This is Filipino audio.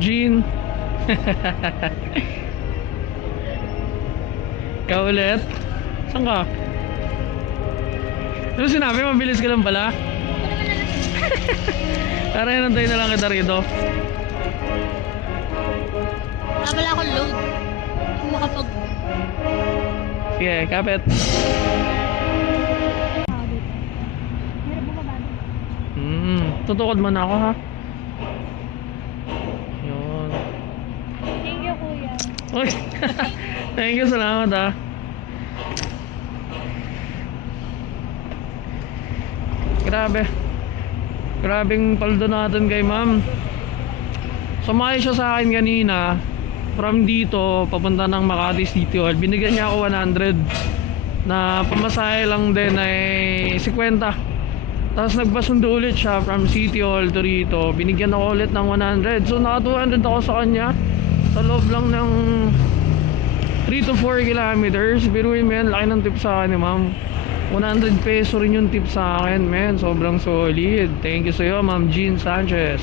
Jean. Ikaw ulit? Saan ka? Ano sinabi? Mabilis ka lang pala? Tara, hinantay na lang kita rito. Wala akong load. Hindi makapag... Sige, kapit. Tutukod mo na ako ha. Yun. Thank you, kuya. Uy! Thank you, salamat ha. Grabe. Grabing paldo natin kay ma'am. Sumakay siya sa akin kanina. From dito, papunta ng Makati City Hall. Binigyan niya ako 100. Na pamasahe lang din ay 50. Tapos nagpasundo ulit siya from City Hall to rito. Binigyan ako ulit ng 100. So naka 200 ako sa kanya. Sa loob lang ng 3 to 4 kilometers. Biruin mo yan, laki ng tip sa akin ni ma'am. 100 peso rin yung tip sa akin, men. Sobrang solid. Thank you sa'yo, Ma'am Jean Sanchez.